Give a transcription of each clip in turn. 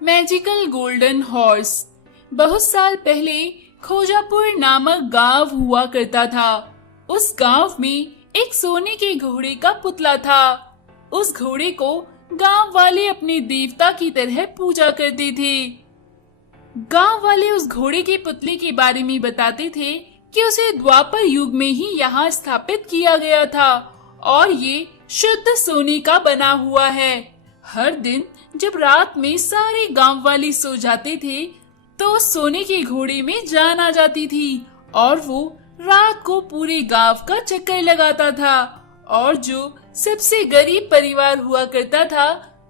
Magical golden horse. बहुत साल पहले खोजापुर नामक गांव हुआ करता था। उस गांव में एक सोने के घोड़े का पुतला था। उस घोड़े को गांव वाले अपने देवता की तरह पूजा करते थे। गांव वाले उस घोड़े के पुतले के बारे में बताते थे कि उसे द्वापर युग में ही यहाँ स्थापित किया गया था और ये शुद्ध सोने का बना हुआ है। हर दिन जब रात में सारे गांव वाले सो जाते थे तो सोने के घोड़े में जान आ जाती थी और वो रात को पूरे गांव का चक्कर लगाता था। और जो सबसे गरीब परिवार हुआ करता था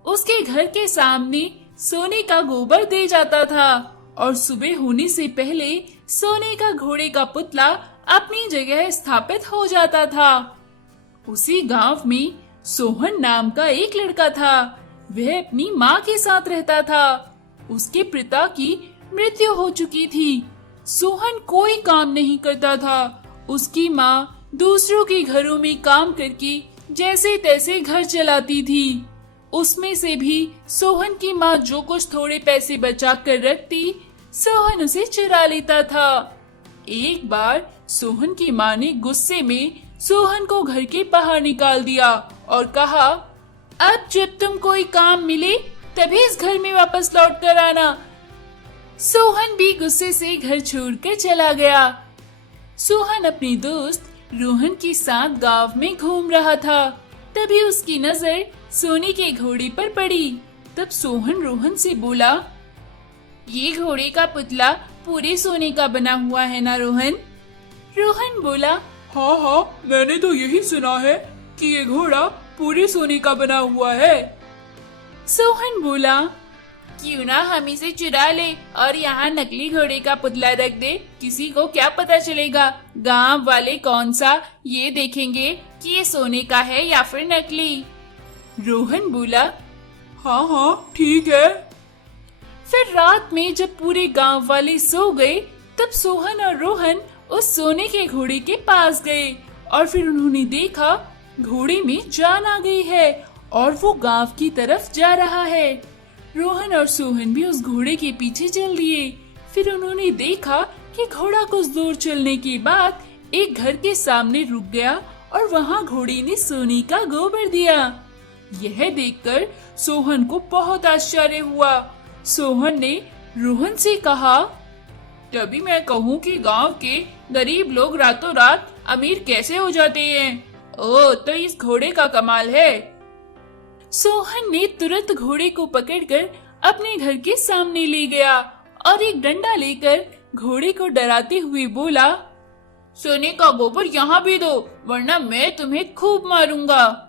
उसके घर के सामने सोने का गोबर दे जाता था और सुबह होने से पहले सोने का घोड़े का पुतला अपनी जगह स्थापित हो जाता था। उसी गांव में सोहन नाम का एक लड़का था। वह अपनी माँ के साथ रहता था। उसके पिता की मृत्यु हो चुकी थी। सोहन कोई काम नहीं करता था। उसकी माँ दूसरों के घरों में काम करके जैसे तैसे घर चलाती थी। उसमें से भी सोहन की माँ जो कुछ थोड़े पैसे बचा कर रखती सोहन उसे चुरा लेता था। एक बार सोहन की माँ ने गुस्से में सोहन को घर के बाहर निकाल दिया और कहा, अब जब तुम कोई काम मिले तभी इस घर में वापस लौट कर आना। सोहन भी गुस्से से घर छोड़कर चला गया। सोहन अपने दोस्त रोहन के साथ गांव में घूम रहा था। तभी उसकी नजर सोने के घोड़े पर पड़ी। तब सोहन रोहन से बोला, ये घोड़े का पुतला पूरे सोने का बना हुआ है ना रोहन? रोहन बोला, हाँ हाँ, मैंने तो यही सुना है कि ये घोड़ा पूरे सोने का बना हुआ है। सोहन बोला, क्यों ना हम इसे चुरा ले और यहाँ नकली घोड़े का पुतला रख दे। किसी को क्या पता चलेगा? गांव वाले कौन सा ये देखेंगे कि ये सोने का है या फिर नकली। रोहन बोला, हाँ हाँ ठीक है। फिर रात में जब पूरे गांव वाले सो गए तब सोहन और रोहन उस सोने के घोड़े के पास गए और फिर उन्होंने देखा घोड़े में जान आ गई है और वो गांव की तरफ जा रहा है। रोहन और सोहन भी उस घोड़े के पीछे चल दिए। फिर उन्होंने देखा कि घोड़ा कुछ दूर चलने के बाद एक घर के सामने रुक गया और वहाँ घोड़े ने सोने का गोबर दिया। यह देखकर सोहन को बहुत आश्चर्य हुआ। सोहन ने रोहन से कहा, तभी मैं कहूँ कि गांव के गरीब लोग रातों रात अमीर कैसे हो जाते हैं। ओ, तो इस घोड़े का कमाल है। सोहन ने तुरंत घोड़े को पकड़कर अपने घर के सामने ले गया और एक डंडा लेकर घोड़े को डराते हुए बोला, सोने का गोबर यहाँ भी दो वरना मैं तुम्हें खूब मारूंगा।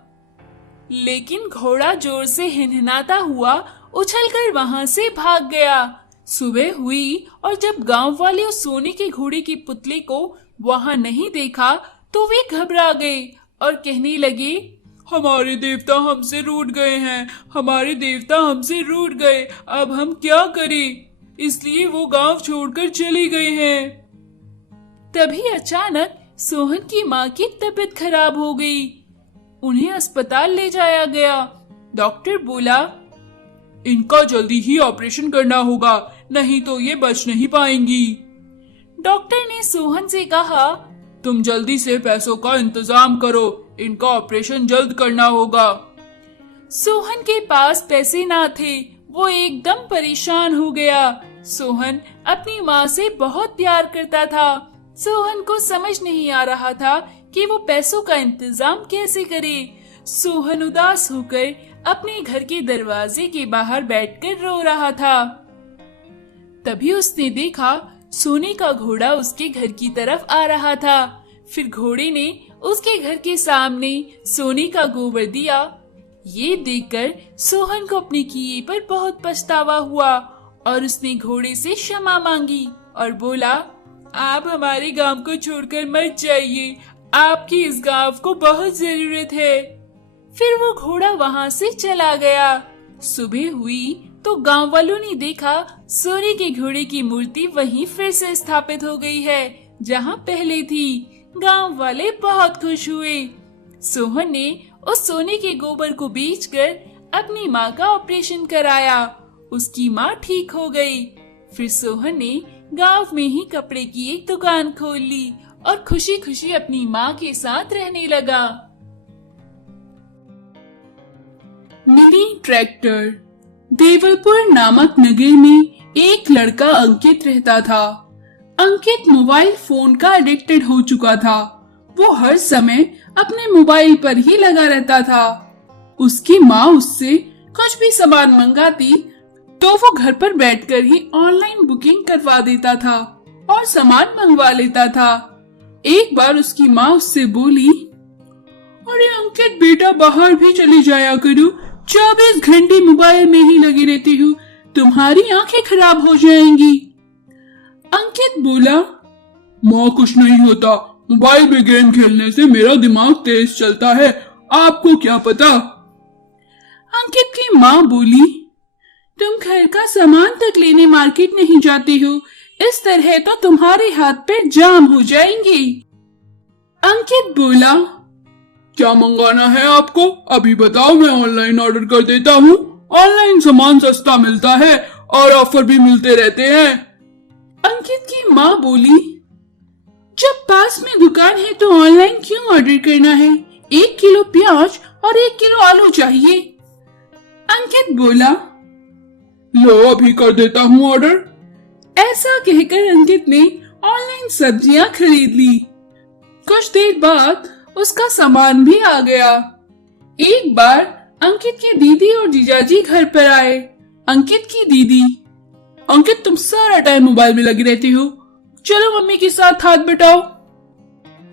लेकिन घोड़ा जोर से हिनहिनाता हुआ उछलकर वहाँ से भाग गया। सुबह हुई और जब गांव वाले उस सोने के घोड़े के पुतले को वहाँ नहीं देखा तो वे घबरा गए और कहने लगे, हमारे देवता हमसे रूठ गए हैं, हमारे देवता हमसे रूठ गए, अब हम क्या करें? इसलिए वो गांव छोड़कर चले गए हैं। तभी अचानक सोहन की माँ की तबीयत खराब हो गई। उन्हें अस्पताल ले जाया गया। डॉक्टर बोला, इनका जल्दी ही ऑपरेशन करना होगा, नहीं तो ये बच नहीं पाएंगी। डॉक्टर ने सोहन से कहा, तुम जल्दी से पैसों का इंतजाम करो, इनका ऑपरेशन जल्द करना होगा। सोहन के पास पैसे ना थे। वो एकदम परेशान हो गया। सोहन अपनी माँ से बहुत प्यार करता था। सोहन को समझ नहीं आ रहा था कि वो पैसों का इंतजाम कैसे करे। सोहन उदास होकर अपने घर के दरवाजे के बाहर बैठकर रो रहा था। तभी उसने देखा सोने का घोड़ा उसके घर की तरफ आ रहा था। फिर घोड़े ने उसके घर के सामने सोने का गोबर दिया। ये देखकर सोहन को अपने किए पर बहुत पछतावा हुआ और उसने घोड़े से क्षमा मांगी और बोला, आप हमारे गांव को छोड़कर मत जाइए, आपकी इस गांव को बहुत जरूरत है। फिर वो घोड़ा वहाँ से चला गया। सुबह हुई तो गांव वालों ने देखा सोने के घोड़े की मूर्ति वहीं फिर से स्थापित हो गई है जहाँ पहले थी। गांव वाले बहुत खुश हुए। सोहन ने उस सोने के गोबर को बेचकर अपनी माँ का ऑपरेशन कराया उसकी माँ ठीक हो गई। फिर सोहन ने गांव में ही कपड़े की एक दुकान खोल ली और खुशी खुशी अपनी माँ के साथ रहने लगा। Mini tractor. देवलपुर नामक नगर में एक लड़का अंकित रहता था। अंकित मोबाइल फोन का एडिक्टेड हो चुका था। वो हर समय अपने मोबाइल पर ही लगा रहता था। उसकी माँ उससे कुछ भी सामान मंगाती तो वो घर पर बैठकर ही ऑनलाइन बुकिंग करवा देता था और सामान मंगवा लेता था। एक बार उसकी माँ उससे बोली, अरे अंकित बेटा, बाहर भी चली जाया करो, 24 घंटे मोबाइल में ही लगी रहती हूँ, तुम्हारी आंखें खराब हो जाएंगी। अंकित बोला, माँ कुछ नहीं होता, मोबाइल में गेम खेलने से मेरा दिमाग तेज चलता है, आपको क्या पता। अंकित की माँ बोली, तुम घर का सामान तक लेने मार्केट नहीं जाती हो, इस तरह तो तुम्हारे हाथ पैर जाम हो जाएंगे। अंकित बोला, क्या मंगाना है आपको, अभी बताओ, मैं ऑनलाइन ऑर्डर कर देता हूँ। ऑनलाइन सामान सस्ता मिलता है और ऑफर भी मिलते रहते हैं। अंकित की माँ बोली, जब पास में दुकान है तो ऑनलाइन क्यों ऑर्डर करना है, 1 किलो प्याज और 1 किलो आलू चाहिए। अंकित बोला, लो अभी कर देता हूँ ऑर्डर। ऐसा कहकर अंकित ने ऑनलाइन सब्जियां खरीद ली। कुछ देर बाद उसका सामान भी आ गया। एक बार अंकित की दीदी और जीजाजी घर पर आए। अंकित की दीदी, अंकित तुम सारा टाइम मोबाइल में लगी रहती हो, चलो मम्मी के साथ हाथ बटाओ।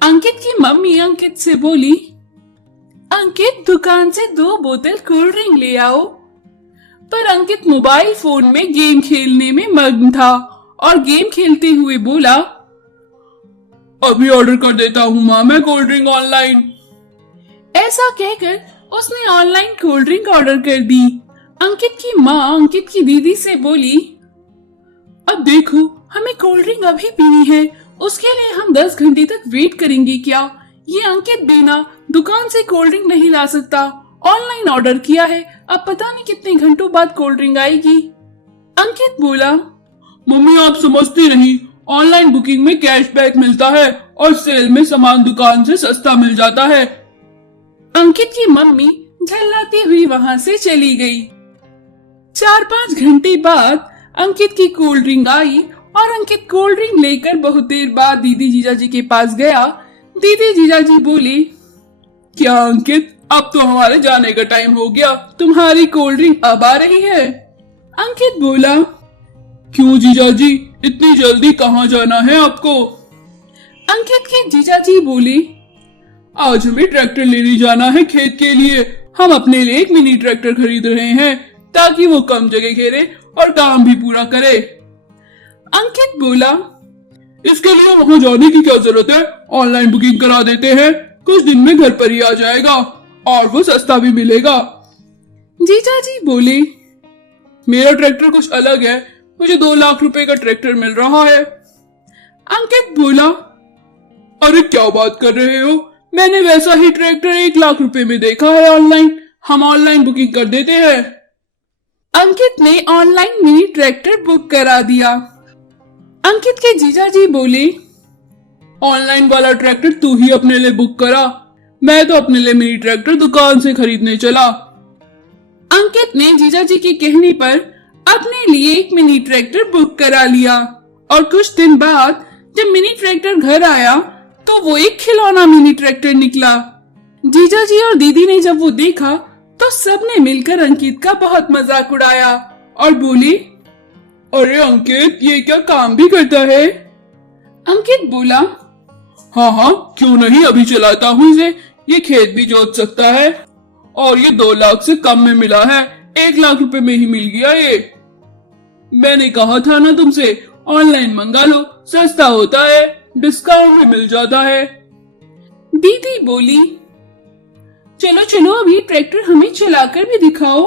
अंकित की मम्मी अंकित से बोली, अंकित दुकान से 2 बोतल कोल्ड ड्रिंक ले आओ। पर अंकित मोबाइल फोन में गेम खेलने में मग्न था और गेम खेलते हुए बोला, अभी ऑर्डर कर देता हूँ माँ मैं कोल्ड ड्रिंक ऑनलाइन। ऐसा कहकर उसने ऑनलाइन कोल्ड ड्रिंक ऑर्डर कर दी। अंकित की माँ अंकित की दीदी से बोली, अब देखो हमें कोल्ड ड्रिंक अभी पीनी है, उसके लिए हम 10 घंटे तक वेट करेंगे क्या? ये अंकित बिना दुकान से कोल्ड ड्रिंक नहीं ला सकता, ऑनलाइन ऑर्डर किया है, अब पता नहीं कितने घंटों बाद कोल्ड ड्रिंक आएगी। अंकित बोला, मम्मी आप समझती नहीं, ऑनलाइन बुकिंग में कैशबैक मिलता है और सेल में सामान दुकान से सस्ता मिल जाता है। अंकित की मम्मी झल्लाती हुई वहां से चली गई। 4-5 घंटे बाद अंकित की कोल्ड ड्रिंक आई और अंकित कोल्ड ड्रिंक लेकर बहुत देर बाद दीदी जीजाजी के पास गया। दीदी जीजाजी बोली, क्या अंकित अब तो हमारे जाने का टाइम हो गया, तुम्हारी कोल्ड ड्रिंक अब आ रही है। अंकित बोला, क्यों जीजाजी इतनी जल्दी कहाँ जाना है आपको? अंकित के जीजाजी बोली, आज हमें ट्रैक्टर लेने जाना है खेत के लिए, हम अपने लिए एक मिनी ट्रैक्टर खरीद रहे हैं ताकि वो कम जगह घेरे और काम भी पूरा करे। अंकित बोला, इसके लिए वहाँ जाने की क्या जरूरत है, ऑनलाइन बुकिंग करा देते हैं, कुछ दिन में घर पर ही आ जाएगा और वो सस्ता भी मिलेगा। जीजाजी बोले, मेरा ट्रैक्टर कुछ अलग है, मुझे 2 लाख रुपए का ट्रैक्टर मिल रहा है। अंकित बोला, अरे क्या बात कर रहे हो, मैंने वैसा ही ट्रैक्टर 1 लाख रुपए में देखा है ऑनलाइन, हम ऑनलाइन बुकिंग कर देते हैं। अंकित ने ऑनलाइन मिनी ट्रैक्टर बुक करा दिया। अंकित के जीजाजी बोले, ऑनलाइन वाला ट्रैक्टर तू ही अपने लिए बुक करा, मैं तो अपने लिए मिनी ट्रैक्टर दुकान से खरीदने चला। अंकित ने जीजाजी के कहने पर अपने लिए एक मिनी ट्रैक्टर बुक करा लिया और कुछ दिन बाद जब मिनी ट्रैक्टर घर आया तो वो एक खिलौना मिनी ट्रैक्टर निकला। जीजाजी और दीदी ने जब वो देखा तो सबने मिलकर अंकित का बहुत मजाक उड़ाया और बोली, अरे अंकित ये क्या काम भी करता है? अंकित बोला, हाँ हाँ क्यों नहीं, अभी चलाता हूँ इसे, ये खेत भी जोत सकता है और ये 2 लाख से कम में मिला है, 1 लाख रुपए में ही मिल गया ये। मैंने कहा था ना तुमसे, ऑनलाइन मंगा लो, सस्ता होता है, डिस्काउंट भी मिल जाता है। दीदी बोली, चलो चलो अभी ट्रैक्टर हमें चलाकर भी दिखाओ।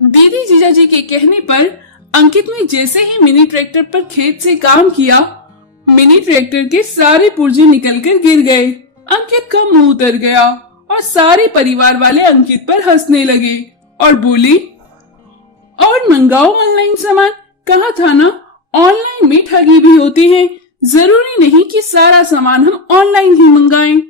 दीदी जीजाजी के कहने पर अंकित ने जैसे ही मिनी ट्रैक्टर पर खेत से काम किया, मिनी ट्रैक्टर के सारे पुर्जे निकलकर गिर गए। अंकित का मुंह उतर गया और सारे परिवार वाले अंकित पर हंसने लगे और बोली, और मंगाओ ऑनलाइन सामान। कहा था ना, ऑनलाइन में ठगी भी होती है। जरूरी नहीं कि सारा सामान हम ऑनलाइन ही मंगाएं।